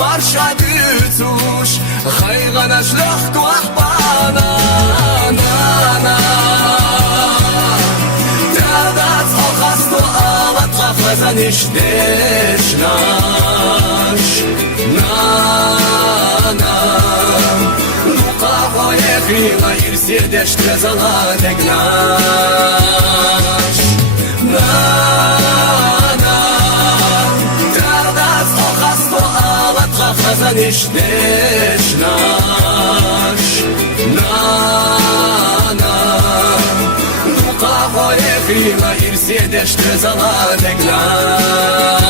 Marsha dütuş Haygana şlach kuah bana Na Tadat ochastu avat Chafazan ish deshnash Na Nuqa hoyechi Ghair sirdesh trezala tegnash Na Tadat ochastu avat Chafazan ish deshnash Na Nuqa hoyechi Ghair sirdesh trezala tegnash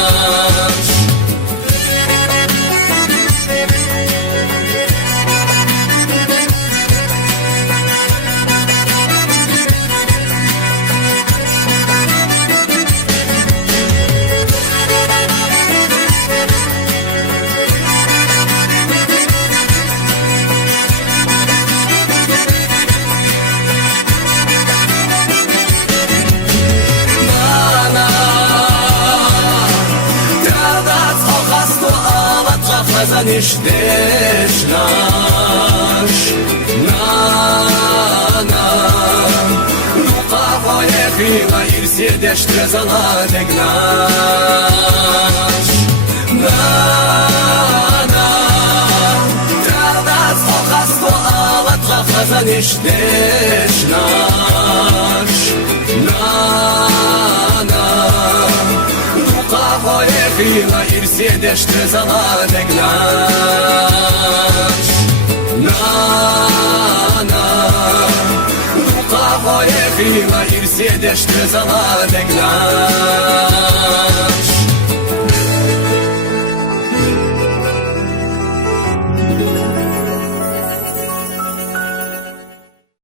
Chafazan ish deshnash Na Nuqa hoyechi Ghair sirdesh trezala tegnash Na Tadat ochastu avat Chafazan ish deshnash Na Nuqa hoyechi Ghair sirdesh trezala tegnash Na Nuqa hoyechi Ghair sirdesh trezala tegnash